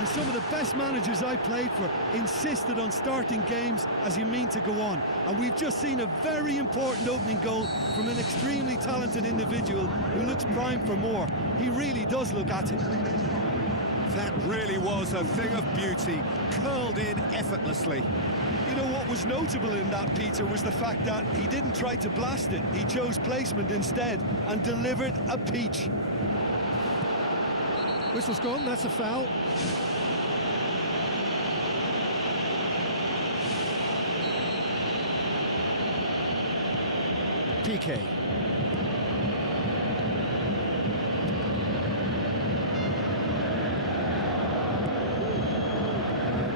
And some of the best managers I played for insisted on starting games as you mean to go on. And we've just seen a very important opening goal from an extremely talented individual who looks primed for more. He really does look at it. That really was a thing of beauty, curled in effortlessly. You know what was notable in that, Peter, was the fact that he didn't try to blast it. He chose placement instead and delivered a peach. Whistle's gone, that's a foul. PK.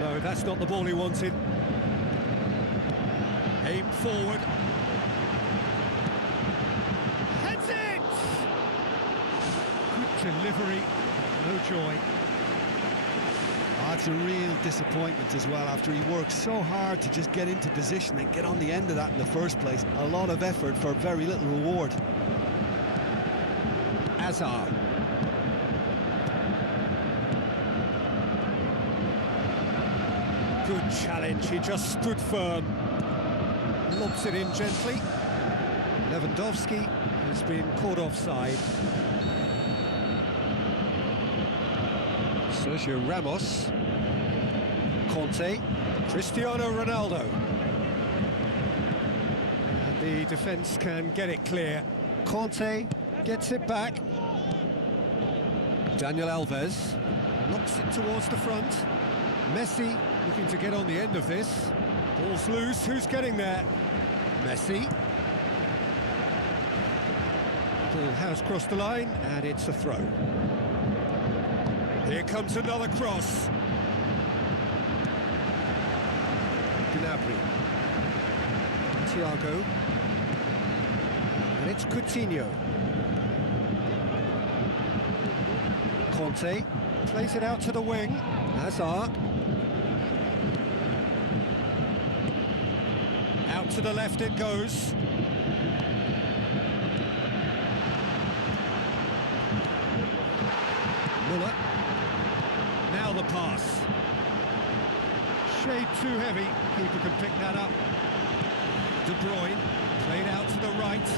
No, that's not the ball he wanted. Aim forward. Heads it! Good delivery, no joy. That's a real disappointment as well, after he worked so hard to just get into position and get on the end of that in the first place. A lot of effort for very little reward. Azar. Good challenge, he just stood firm. Lobs it in gently. Lewandowski has been caught offside. Sergio Ramos. Conte. Cristiano Ronaldo. And the defence can get it clear. Conte gets it back. Daniel Alves knocks it towards the front. Messi looking to get on the end of this. Ball's loose, who's getting there? Messi. Ball has crossed the line, and it's a throw. Here comes another cross. Gnabry. Thiago. And it's Coutinho. Conte plays it out to the wing. Hazard. Out to the left it goes. Muller. Now the pass. Shade too heavy. Keeper can pick that up. De Bruyne played out to the right.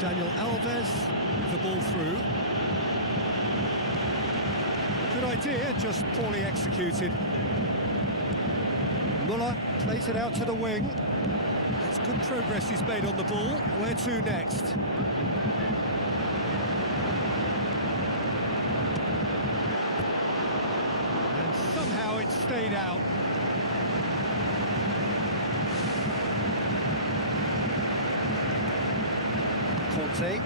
Daniel Alves. The ball through. Good idea, just poorly executed. Muller plays it out to the wing. That's good progress he's made on the ball. Where to next? And somehow it stayed out. Conte.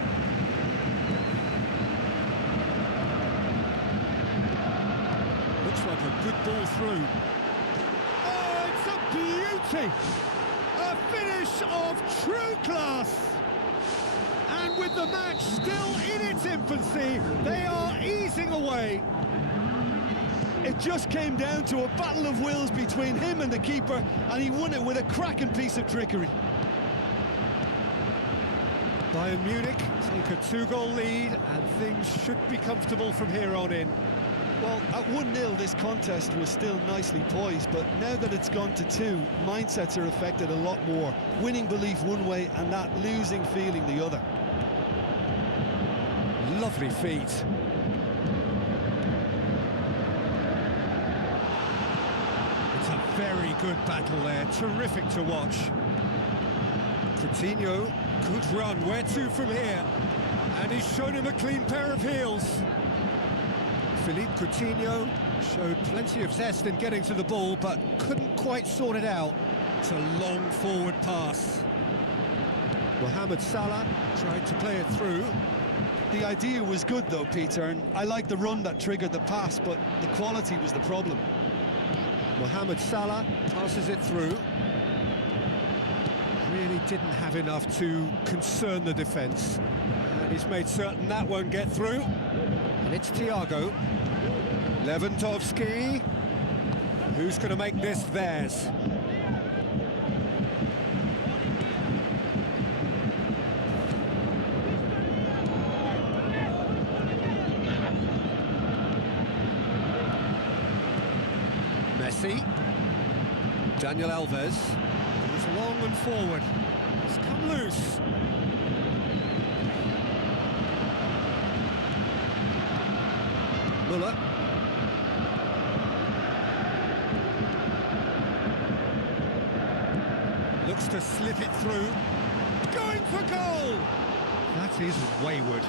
Looks like a good ball through. Oh, it's a beauty! A finish of true class! And with the match still in its infancy, they are easing away. It just came down to a battle of wills between him and the keeper, and he won it with a cracking piece of trickery. Bayern Munich take a 2-goal lead, and things should be comfortable from here on in. Well, at 1-0 this contest was still nicely poised, but now that it's gone to 2, mindsets are affected a lot more. Winning belief one way and that losing feeling the other. Lovely feet. It's a very good battle there, terrific to watch. Coutinho, good run, where to from here? And he's shown him a clean pair of heels. Philippe Coutinho showed plenty of zest in getting to the ball, but couldn't quite sort it out. It's a long forward pass. Mohamed Salah tried to play it through. The idea was good though, Peter, and I like the run that triggered the pass, but the quality was the problem. Mohamed Salah passes it through. Really didn't have enough to concern the defence. And he's made certain that won't get through. And it's Thiago. Lewandowski. Who's going to make this theirs? Messi. Daniel Alves. Goes long and forward. It's come loose. Müller. Looks to slip it through. Going for goal! That is wayward.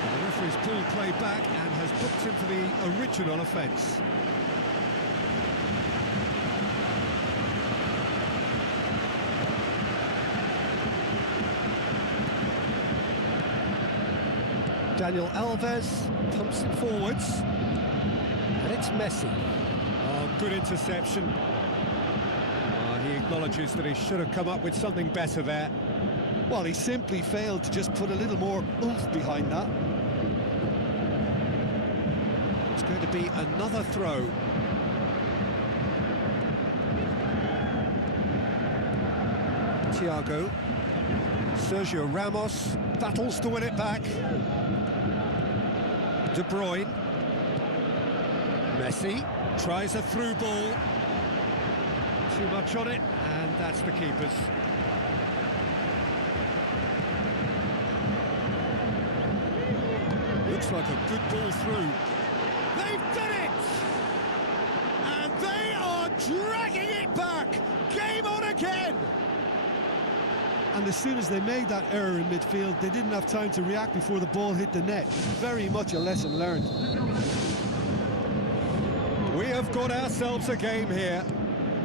The referee's pulled play back and has booked him for the original offence. Daniel Alves pumps it forwards. And it's Messi. Oh, good interception. He acknowledges that he should have come up with something better there. Well, he simply failed to just put a little more oomph behind that. It's going to be another throw. Thiago. Sergio Ramos battles to win it back. De Bruyne. Messi tries a through ball. Too much on it, and that's the keeper's. Looks like a good ball through. They've done it! And they are dragging it back! Game on again! And as soon as they made that error in midfield, they didn't have time to react before the ball hit the net. Very much a lesson learned. We have got ourselves a game here.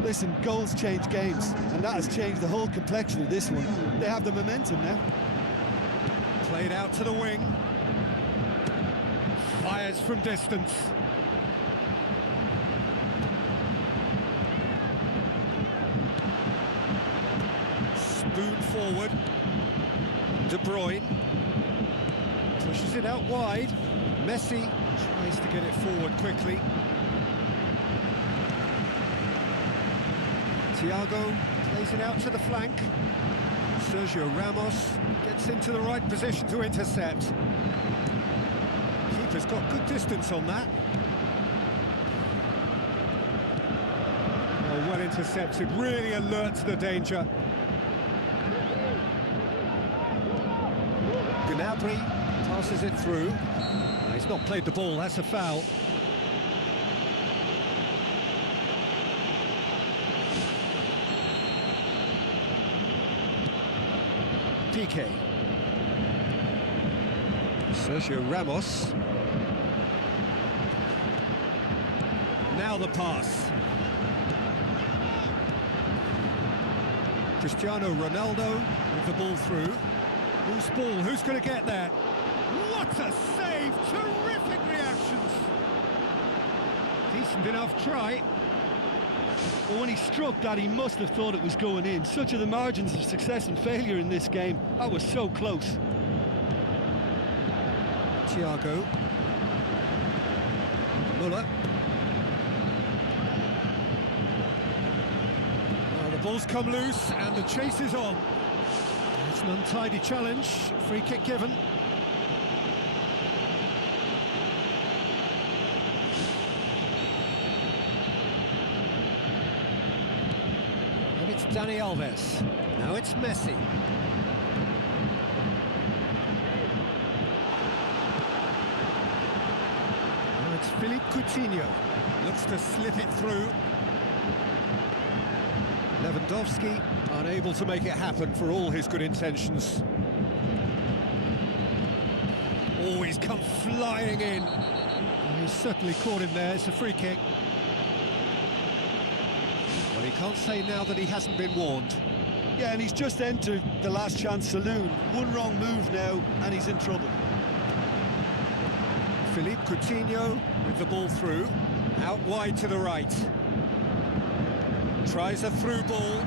Listen, goals change games, and that has changed the whole complexion of this one. They have the momentum now. Played out to the wing. Fires from distance. Spoon forward. De Bruyne. Pushes it out wide. Messi tries to get it forward quickly. Thiago plays it out to the flank. Sergio Ramos gets into the right position to intercept. Keeper's got good distance on that. Oh, well intercepted, really alert to the danger. Gnabry passes it through. He's not played the ball, that's a foul. PK. Sergio Ramos. Now the pass. Cristiano Ronaldo with the ball through. Loose ball, who's going to get there? What a save! Terrific reactions! Decent enough try. But when he struck that, he must have thought it was going in. Such are the margins of success and failure in this game. That was so close. Thiago. Müller. Well, the ball's come loose and the chase is on. It's an untidy challenge. Free kick given. And it's Dani Alves. Now it's Messi. Now it's Philippe Coutinho. Looks to slip it through. Lewandowski unable to make it happen for all his good intentions. Oh, he's come flying in. And he's certainly caught him there. It's a free kick. Well, he can't say now that he hasn't been warned. Yeah, and he's just entered the last chance saloon. One wrong move now, and he's in trouble. Philippe Coutinho with the ball through. Out wide to the right. Tries a through ball.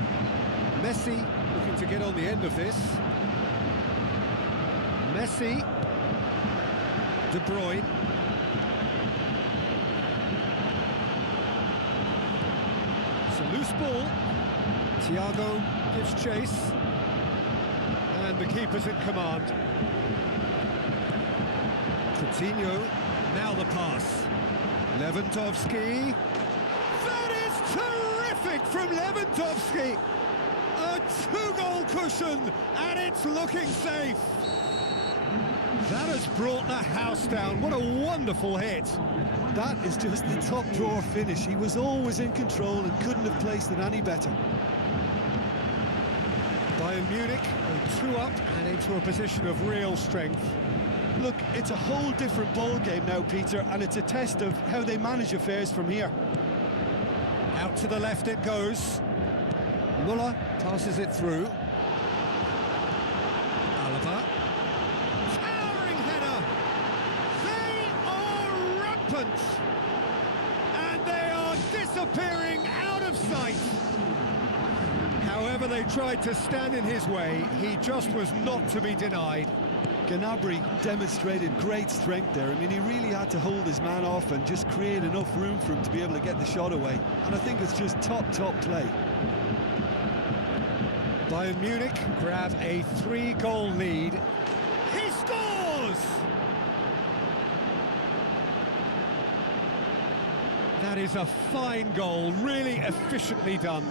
Messi looking to get on the end of this. Messi. De Bruyne. It's a loose ball. Thiago gives chase. And the keeper's in command. Coutinho. Now the pass. Lewandowski. That is terrific from Lewandowski. A two-goal cushion, and it's looking safe. That has brought the house down. What a wonderful hit. That is just the top drawer finish. He was always in control and couldn't have placed it any better. Bayern Munich go 2 up and into a position of real strength. Look, it's a whole different ball game now, Peter, and it's a test of how they manage affairs from here. Out to the left it goes. Muller passes it through. Alaba. Towering header. They are rampant. And they are disappearing out of sight. However they tried to stand in his way, he just was not to be denied. Gnabry demonstrated great strength there. I mean, he really had to hold his man off and just create enough room for him to be able to get the shot away. And I think it's just top play. Bayern Munich grab a 3-goal lead. He scores! That is a fine goal, really efficiently done.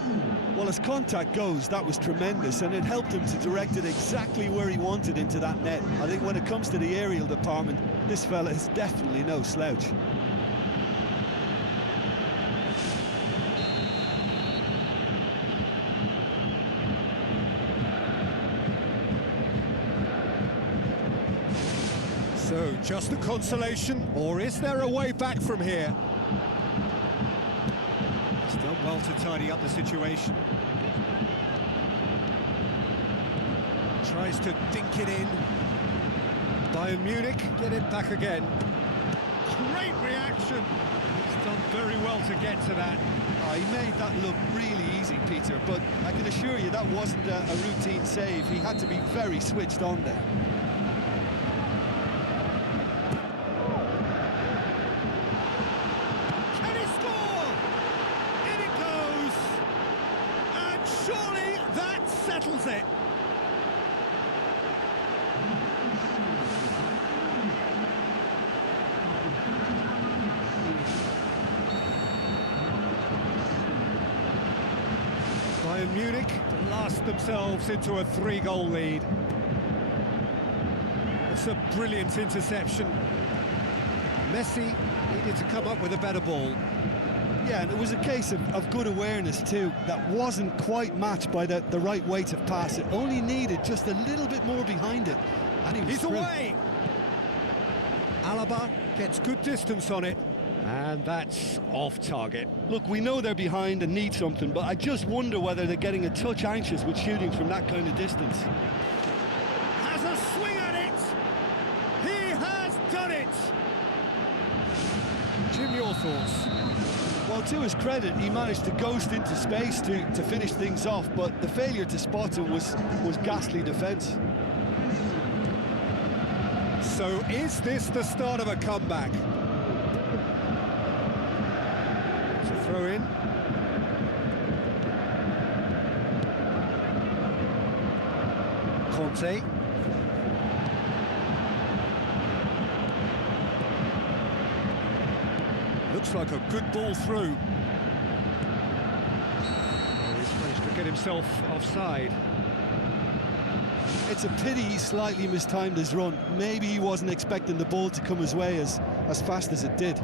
Well, as contact goes, that was tremendous, and it helped him to direct it exactly where he wanted into that net. I think when it comes to the aerial department, this fella is definitely no slouch. So, just a consolation, or is there a way back from here? He's done well to tidy up the situation. Tries to dink it in. Bayern Munich get it back again. Great reaction. He's done very well to get to that. He made that look really easy, Peter, but I can assure you that wasn't a routine save. He had to be very switched on there. Can he score? In it goes. And surely that settles it. Bayern Munich blast themselves into a 3-goal lead. It's a brilliant interception. Messi needed to come up with a better ball. Yeah, and it was a case of good awareness too. That wasn't quite matched by the right weight of pass. It only needed just a little bit more behind it. And he was He's through. away! Alaba gets good distance on it. And that's off target. Look, we know they're behind and need something, but I just wonder whether they're getting a touch anxious with shooting from that kind of distance. Has a swing at it. He has done it. Jim, your thoughts? Well, to his credit, he managed to ghost into space to finish things off, but the failure to spot him was ghastly defence. So is this the start of a comeback? Throw in. Conte. Looks like a good ball through. Oh, he's managed to get himself offside. It's a pity he slightly mistimed his run. Maybe he wasn't expecting the ball to come his way as fast as it did.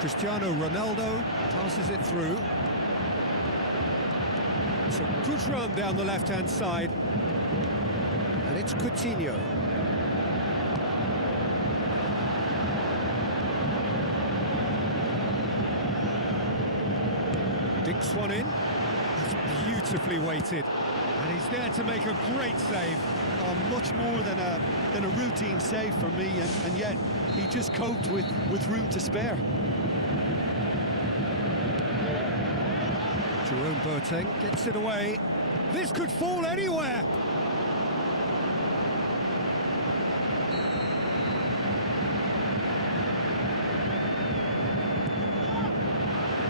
Cristiano Ronaldo passes it through. It's a good run down the left-hand side. And it's Coutinho. Dinks one in. It's beautifully weighted. And he's there to make a great save. Much more than a routine save for me, and yet he just coped with room to spare. Jerome Boateng gets it away. This could fall anywhere.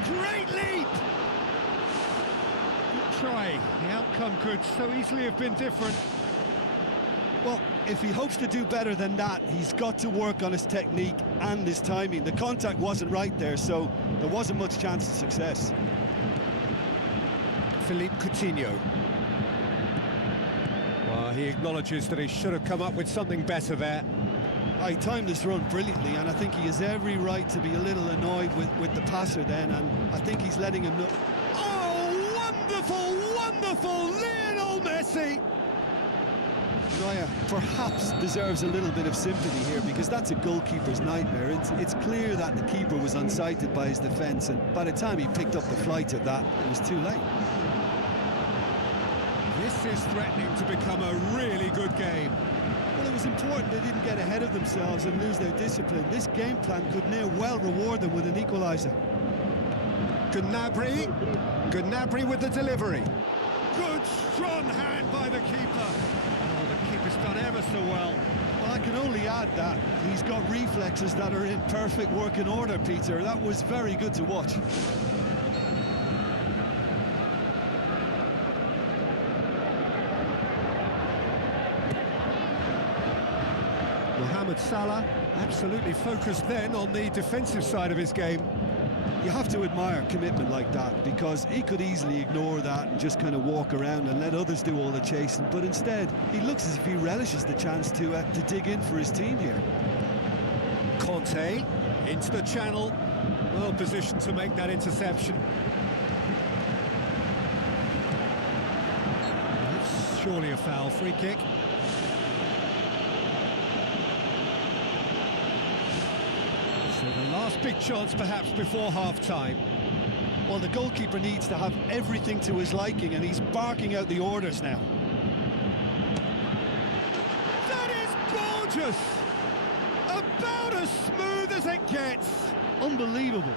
Great leap. Good try. The outcome could so easily have been different. Well, if he hopes to do better than that, he's got to work on his technique and his timing. The contact wasn't right there, so there wasn't much chance of success. Philippe Coutinho. Well, he acknowledges that he should have come up with something better there. He timed his run brilliantly, and I think he has every right to be a little annoyed with the passer then, and I think he's letting him know. Oh, wonderful, wonderful Lionel Messi! Raya perhaps deserves a little bit of sympathy here, because that's a goalkeeper's nightmare. It's clear that the keeper was unsighted by his defence, and by the time he picked up the flight of that, it was too late. This is threatening to become a really good game. Well, it was important they didn't get ahead of themselves and lose their discipline. This game plan could near well reward them with an equaliser. Gnabry with the delivery. Good, strong hand by the keeper. Oh, the keeper's done ever so well. Well, I can only add that he's got reflexes that are in perfect working order, Peter. That was very good to watch. Mohamed Salah absolutely focused then on the defensive side of his game. You have to admire commitment like that, because he could easily ignore that and just kind of walk around and let others do all the chasing, but instead he looks as if he relishes the chance to dig in for his team here. Conte into the channel, well positioned to make that interception. That's surely a foul. Free kick. So the last big chance perhaps before half-time. Well, the goalkeeper needs to have everything to his liking, and he's barking out the orders now. That is gorgeous! About as smooth as it gets. Unbelievable.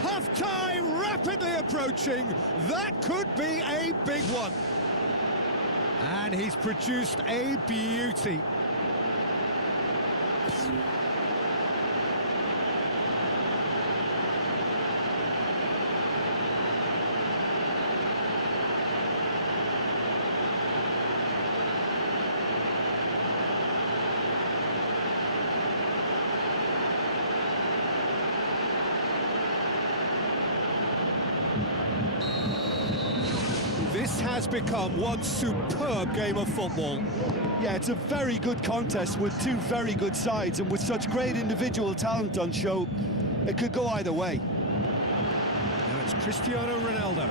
Half-time rapidly approaching. That could be a big one. And he's produced a beauty. This has become one superb game of football. Yeah, it's a very good contest with two very good sides, and with such great individual talent on show, it could go either way. Now it's Cristiano Ronaldo.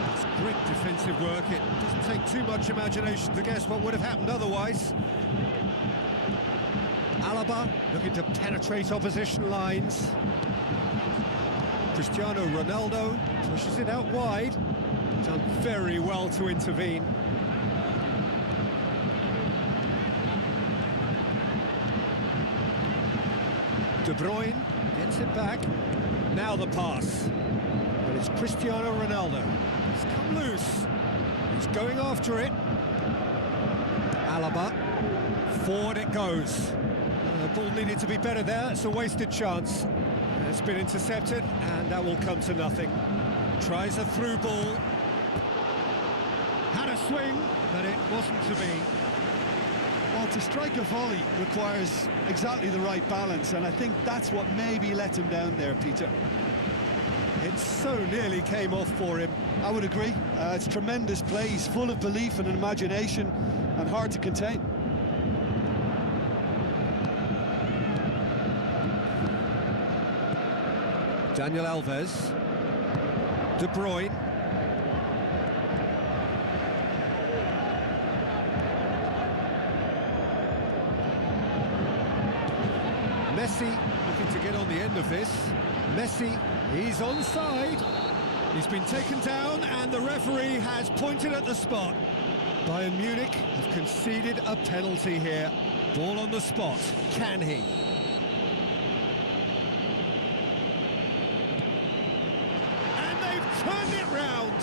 That's great defensive work. It doesn't take too much imagination to guess what would have happened otherwise. Alaba looking to penetrate opposition lines. Cristiano Ronaldo pushes it out wide. Done very well to intervene. De Bruyne gets it back. Now the pass. But it's Cristiano Ronaldo. He's come loose. He's going after it. Alaba. Forward it goes. The ball needed to be better there. It's a wasted chance. It's been intercepted, and that will come to nothing. Tries a through ball. Had a swing, but it wasn't to be. Well, to strike a volley requires exactly the right balance, and I think that's what maybe let him down there, Peter. It so nearly came off for him. I would agree. It's tremendous play. He's full of belief and imagination, and hard to contain. Daniel Alves. De Bruyne. Messi looking to get on the end of this. Messi, he's onside. He's been taken down, and the referee has pointed at the spot. Bayern Munich have conceded a penalty here. Ball on the spot. Can he? And they've turned it round.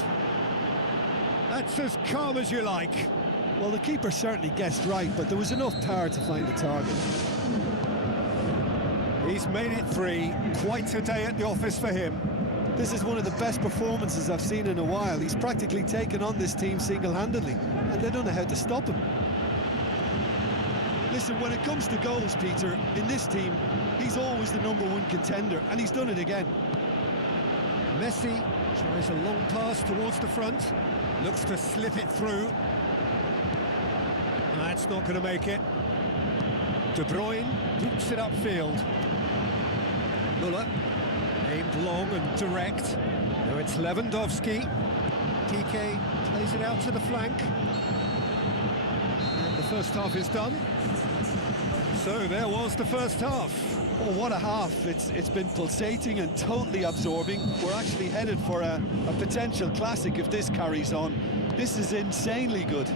That's as calm as you like. Well, the keeper certainly guessed right, but there was enough power to find the target. He's made it three. Quite a day at the office for him. This is one of the best performances I've seen in a while. He's practically taken on this team single-handedly, and they don't know how to stop him. Listen, when it comes to goals, Peter, in this team, he's always the #1 contender, and he's done it again. Messi tries a long pass towards the front, looks to slip it through. That's not going to make it. De Bruyne boots it upfield. Müller aimed long and direct. Now it's Lewandowski. PK plays it out to the flank. And the first half is done. So there was the first half. Oh, what a half. It's been pulsating and totally absorbing. We're actually headed for a potential classic if this carries on. This is insanely good.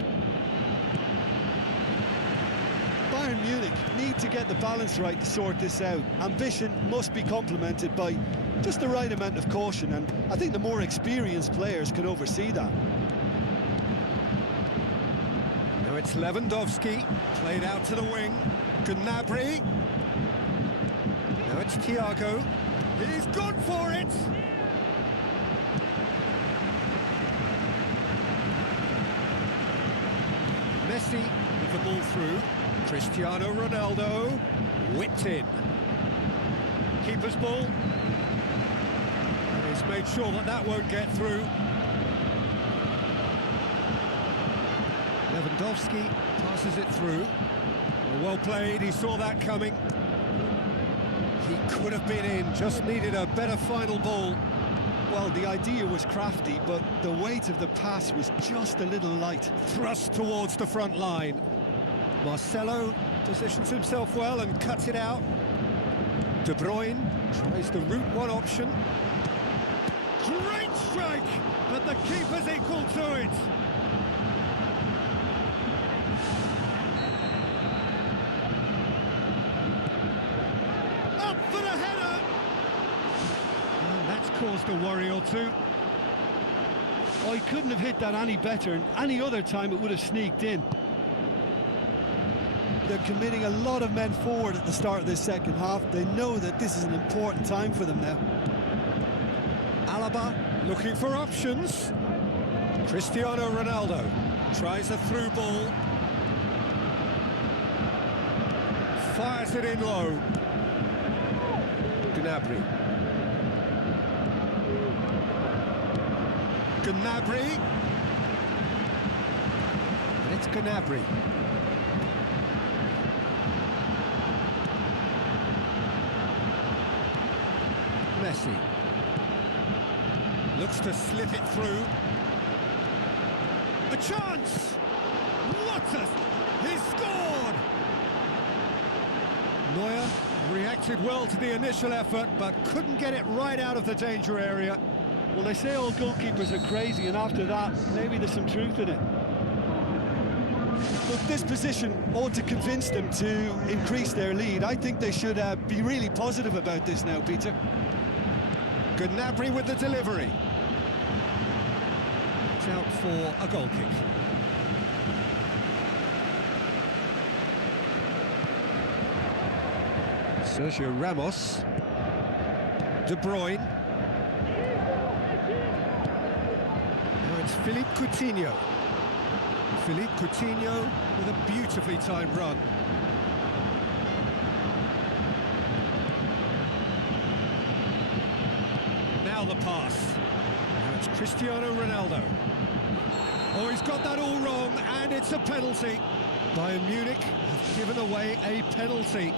Bayern Munich need to get the balance right to sort this out. Ambition must be complemented by just the right amount of caution, and I think the more experienced players can oversee that. Now it's Lewandowski, played out to the wing. Gnabry. Now it's Thiago. He's gone for it! Messi with the ball through. Cristiano Ronaldo whipped in. Keeper's ball. He's made sure that that won't get through. Lewandowski passes it through. Well played, he saw that coming. He could have been in, just needed a better final ball. Well, the idea was crafty, but the weight of the pass was just a little light. Thrust towards the front line. Marcelo positions himself well and cuts it out. De Bruyne tries the route one option. Great strike, but the keeper's equal to it. Up for the header. And that's caused a worry or two. Oh, he couldn't have hit that any better, and any other time it would have sneaked in. They're committing a lot of men forward at the start of this second half. They know that this is an important time for them now. Alaba looking for options. Cristiano Ronaldo tries a through ball. Fires it in low. Gnabry. Gnabry. And it's Gnabry. Messi. Looks to slip it through. A chance! What a... He scored! Neuer reacted well to the initial effort, but couldn't get it right out of the danger area. Well, they say all goalkeepers are crazy, and after that, maybe there's some truth in it. Look, this position ought to convince them to increase their lead. I think they should be really positive about this now, Peter. Gnabry with the delivery. It's out for a goal kick. Sergio Ramos. De Bruyne. Now it's Philippe Coutinho. Philippe Coutinho with a beautifully timed run. Now the pass. Now it's Cristiano Ronaldo. Oh, he's got that all wrong, and it's a penalty. Bayern Munich have given away a penalty.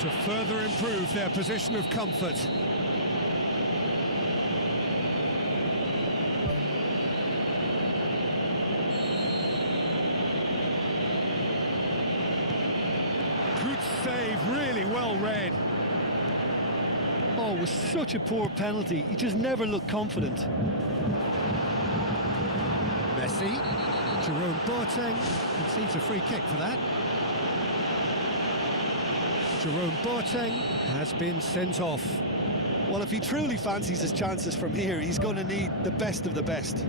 To further improve their position of comfort. Good save, really well read. Oh, it was such a poor penalty. He just never looked confident. Messi. Jerome Boateng concedes a free kick for that. Jerome Boateng has been sent off. Well, if he truly fancies his chances from here, he's going to need the best of the best.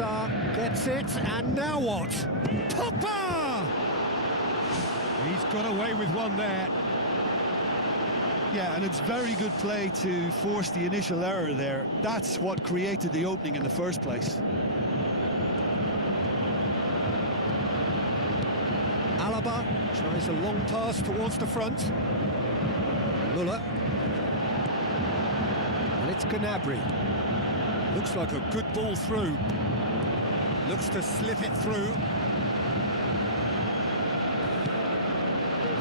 Hazard gets it, and now what? Pogba! He's got away with one there. Yeah, and it's very good play to force the initial error there. That's what created the opening in the first place. Alaba tries a long pass towards the front. Muller. And it's Gnabry. Looks like a good ball through. Looks to slip it through.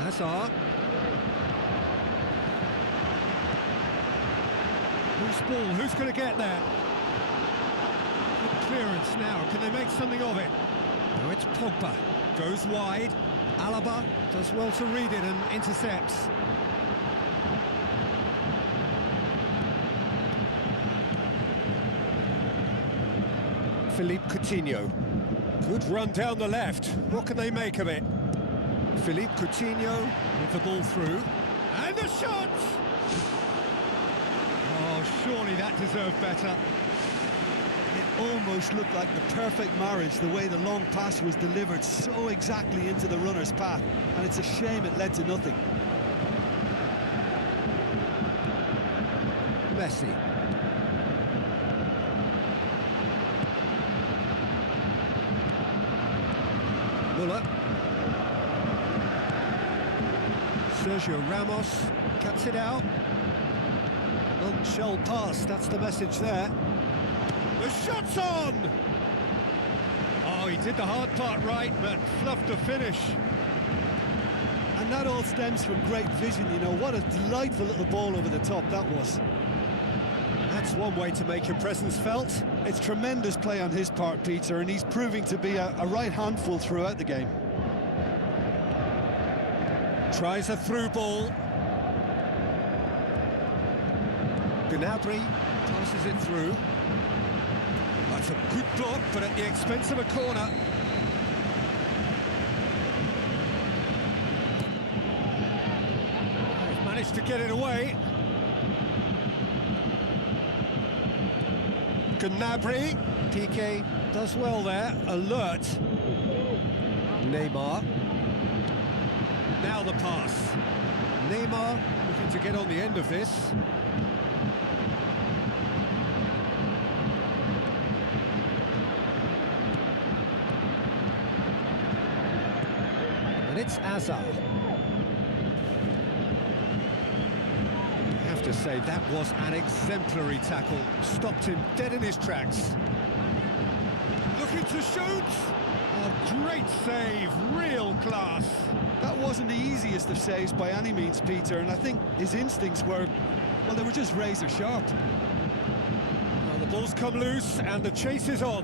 Hazard. Who's ball? Who's going to get there? Good clearance now. Can they make something of it? Now it's Pogba. Goes wide. Alaba does well to read it and intercepts. Philippe Coutinho. Good run down the left. What can they make of it? Philippe Coutinho with the ball through. And the shot! Oh, surely that deserved better. It almost looked like the perfect marriage, the way the long pass was delivered so exactly into the runner's path, and it's a shame it led to nothing. Messi. Muller. Sergio Ramos cuts it out. None-shell pass, that's the message there. The shot's on! Oh, he did the hard part right, but fluffed the finish. And that all stems from great vision, you know. What a delightful little ball over the top that was. That's one way to make your presence felt. It's tremendous play on his part, Peter, and he's proving to be a right handful throughout the game. Tries a through ball. Gnabry passes it through. That's a good block, but at the expense of a corner. They've managed to get it away. Gnabry. Piqué does well there. Alert. Neymar. Now the pass. Neymar looking to get on the end of this. And it's Hazard. I have to say, that was an exemplary tackle. Stopped him dead in his tracks. Looking to shoot! Oh, great save, real class. That wasn't the easiest of saves by any means, Peter, and I think his instincts were, well, they were just razor sharp. Well, the ball's come loose and the chase is on.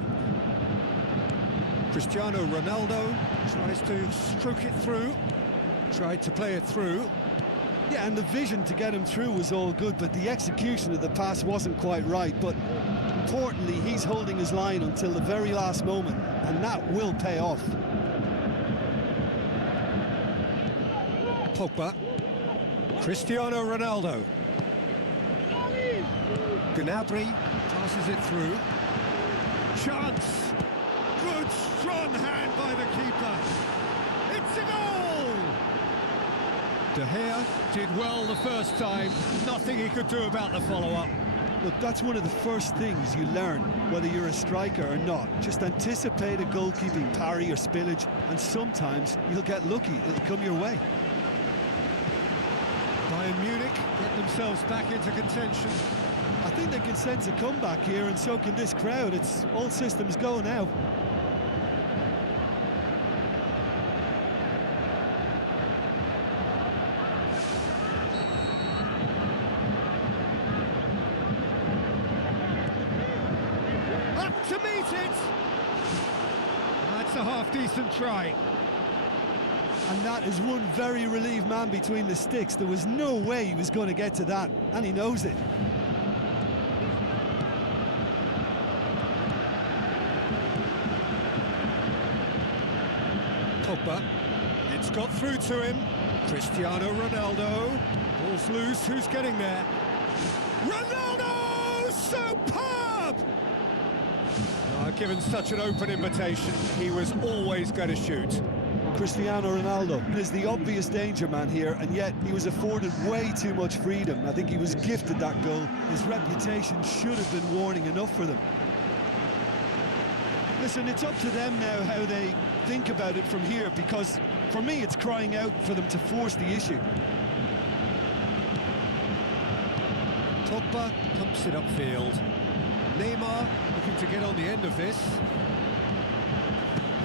Cristiano Ronaldo tries to stroke it through. Tried to play it through. Yeah, and the vision to get him through was all good, but the execution of the pass wasn't quite right. But importantly, he's holding his line until the very last moment, and that will pay off. Pogba. Cristiano Ronaldo. Gnabry passes it through. Chance! Good strong hand by the keeper. It's a goal! De Gea did well the first time. Nothing he could do about the follow-up. Look, that's one of the first things you learn, whether you're a striker or not. Just anticipate a goalkeeping parry or spillage, and sometimes you'll get lucky. It'll come your way. Bayern Munich get themselves back into contention. I think they can sense a comeback here, and so can this crowd. It's all systems go now. Up to meet it! That's a half-decent try. And that is one very relieved man between the sticks. There was no way he was going to get to that, and he knows it. Pogba. It's got through to him. Cristiano Ronaldo. Ball's loose. Who's getting there? Ronaldo! Superb! given such an open invitation, he was always going to shoot. Cristiano Ronaldo is the obvious danger man here, and yet he was afforded way too much freedom. I think he was gifted that goal. His reputation should have been warning enough for them. Listen, it's up to them now how they think about it from here, because for me it's crying out for them to force the issue. Pogba pumps it upfield. Neymar looking to get on the end of this.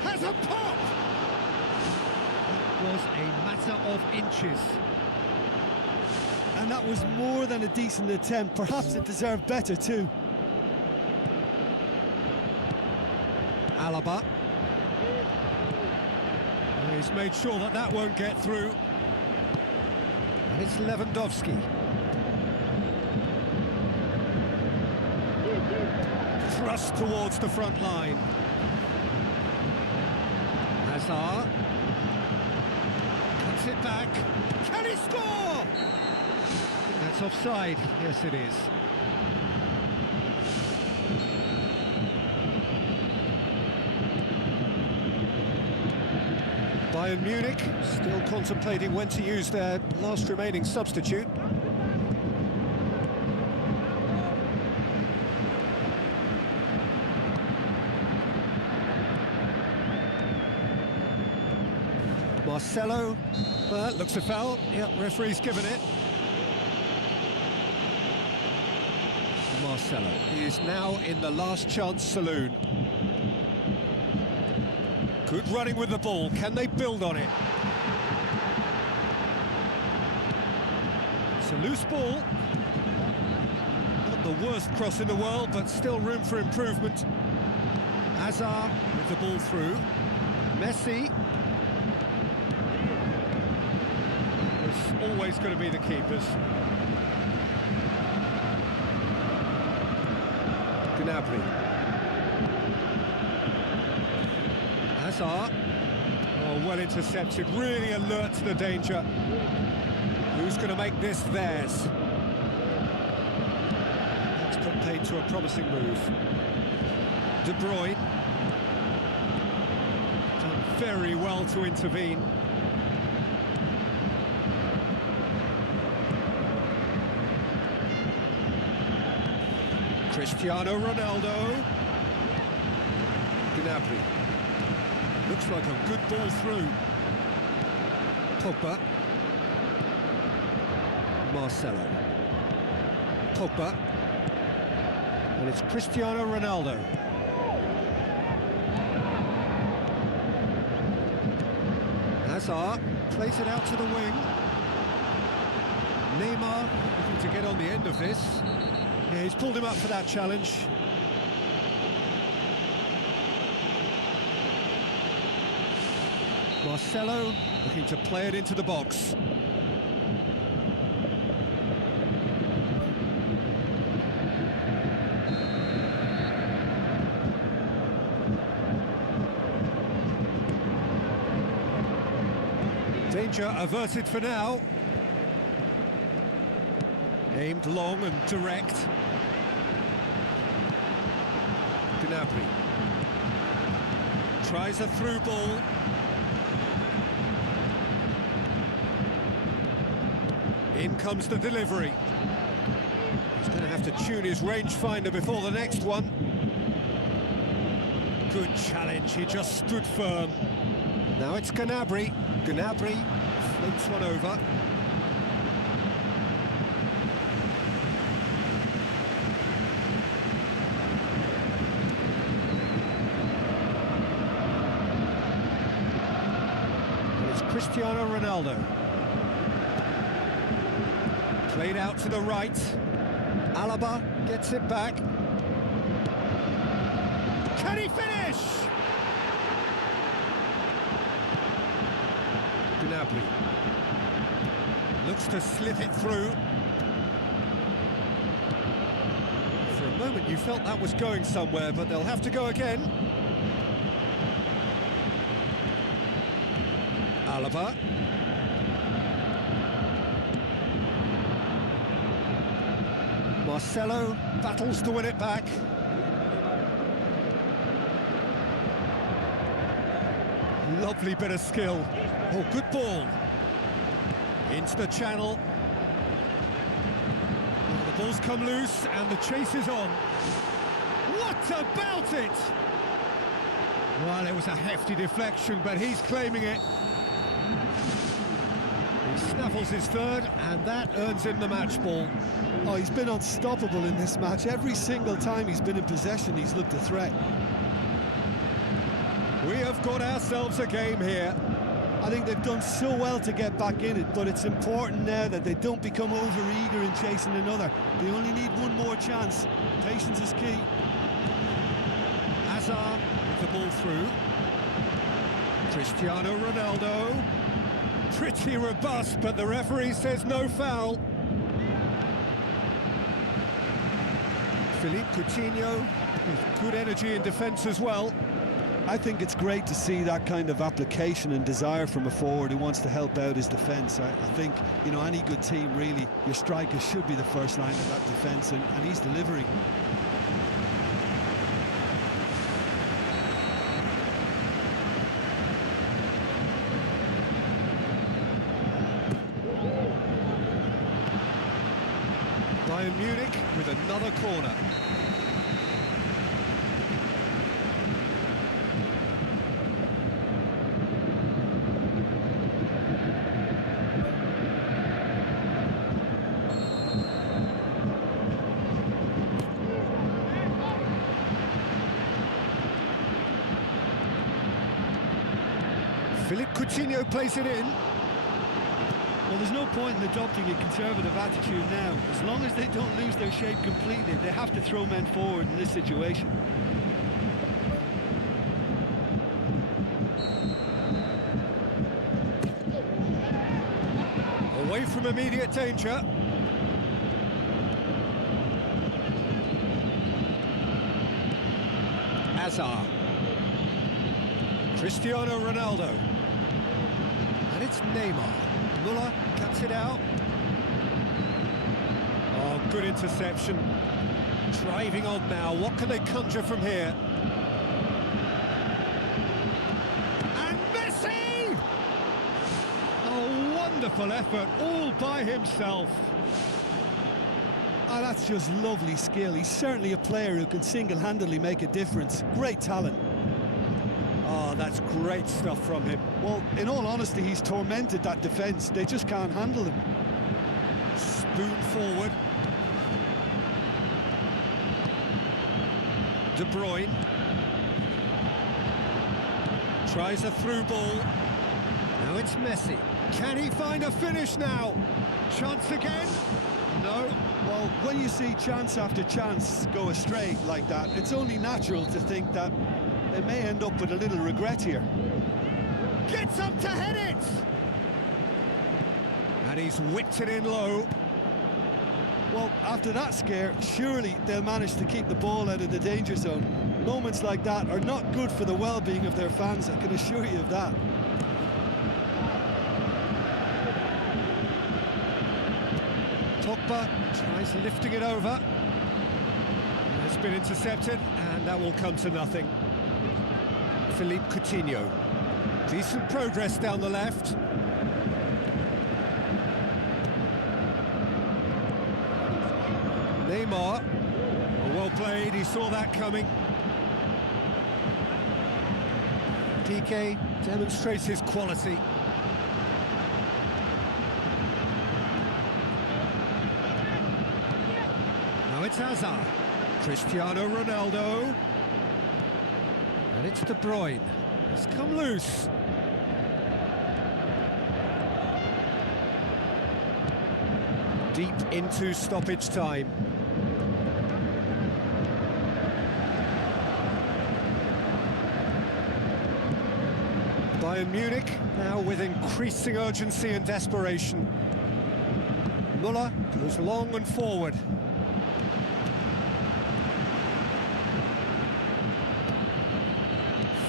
Has a pop! It was a matter of inches. And that was more than a decent attempt. Perhaps it deserved better too. Alaba. He's made sure that that won't get through. And it's Lewandowski. Thrust towards the front line. Hazard. Cuts it back. Can he score? That's offside. Yes, it is. Bayern Munich still contemplating when to use their last remaining substitute. Marcelo, looks a foul. Yep, referee's given it. Marcelo is now in the last chance saloon. Good running with the ball. Can they build on it? It's a loose ball. Not the worst cross in the world, but still room for improvement. Hazard with the ball through. Messi. It's always going to be the keepers. Gnabry. Hazard. Oh, well intercepted, really alert to the danger. Who's going to make this theirs? That's put paid to a promising move. De Bruyne. Done very well to intervene. Cristiano Ronaldo. Gnabry. Looks like a good ball through. Pogba. Marcelo. Pogba. And it's Cristiano Ronaldo. Hazard plays it out to the wing. Neymar looking to get on the end of this. Yeah, he's pulled him up for that challenge. Marcelo looking to play it into the box. Danger averted for now. Aimed long and direct. Gnabry tries a through ball. In comes the delivery. He's going to have to tune his rangefinder before the next one. Good challenge, he just stood firm. Now it's Gnabry. Gnabry floats one over. And it's Cristiano Ronaldo. Played out to the right. Alaba gets it back. Can he finish? Gnabry looks to slip it through. For a moment you felt that was going somewhere, but they'll have to go again. Alaba. Marcelo battles to win it back. Lovely bit of skill. Oh, good ball. Into the channel. Well, the ball's come loose and the chase is on. What about it? Well, it was a hefty deflection, but he's claiming it. He snaffles his third, and that earns him the match ball. Oh, he's been unstoppable in this match. Every single time he's been in possession, he's looked a threat. We have got ourselves a game here. I think they've done so well to get back in it, but it's important now that they don't become over-eager in chasing another. They only need one more chance. Patience is key. Hazard with the ball through. Cristiano Ronaldo. Pretty robust, but the referee says no foul. Philippe Coutinho with good energy in defence as well. I think it's great to see that kind of application and desire from a forward who wants to help out his defence. I think, you know, any good team, really, your striker should be the first line of that defence, and he's delivering. Bayern Munich with another corner. Philippe Coutinho plays it in. Well, there's no point in adopting a conservative attitude now. As long as they don't lose their shape completely, they have to throw men forward in this situation. Away from immediate danger. Hazard. Cristiano Ronaldo. And it's Neymar. Muller cuts it out. Oh, good interception. Driving on now. What can they conjure from here? And Messi! A wonderful effort, all by himself. Oh, that's just lovely skill. He's certainly a player who can single-handedly make a difference. Great talent. Oh, that's great stuff from him. Well, in all honesty, he's tormented that defence. They just can't handle him. Spoon forward. De Bruyne. Tries a through ball. Now it's Messi. Can he find a finish now? Chance again? No. Well, when you see chance after chance go astray like that, it's only natural to think that they may end up with a little regret here. Gets up to head it! And he's whipped it in low. Well, after that scare, surely they'll manage to keep the ball out of the danger zone. Moments like that are not good for the well-being of their fans, I can assure you of that. Pogba tries lifting it over. It's been intercepted, and that will come to nothing. Philippe Coutinho. Decent progress down the left. Neymar. Well played, he saw that coming. Piqué demonstrates his quality. Now it's Hazard. Cristiano Ronaldo. And it's De Bruyne. It's come loose. Deep into stoppage time. Bayern Munich now with increasing urgency and desperation. Muller goes long and forward.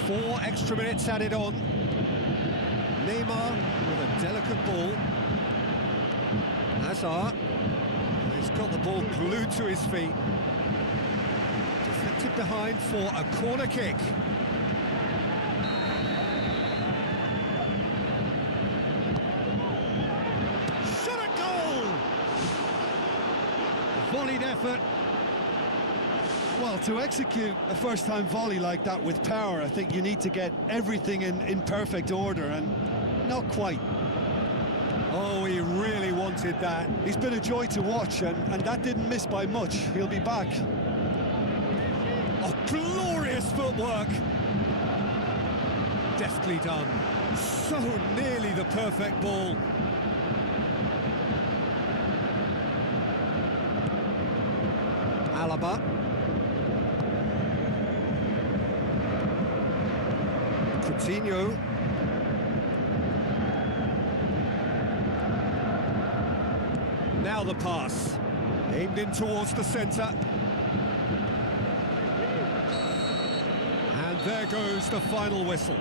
Four extra minutes added on. Neymar with a delicate ball. Hazard. He's got the ball glued to his feet. Deflected behind for a corner kick. effort. Well, to execute a first-time volley like that with power, I think you need to get everything in perfect order, and not quite. Oh, he really wanted that. He's been a joy to watch, and that didn't miss by much. He'll be back. Oh, glorious footwork. Deftly done. So nearly the perfect ball. Alaba. Coutinho. Now the pass. Aimed in towards the centre. And there goes the final whistle.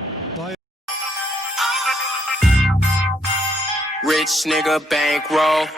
Rich nigga bankroll.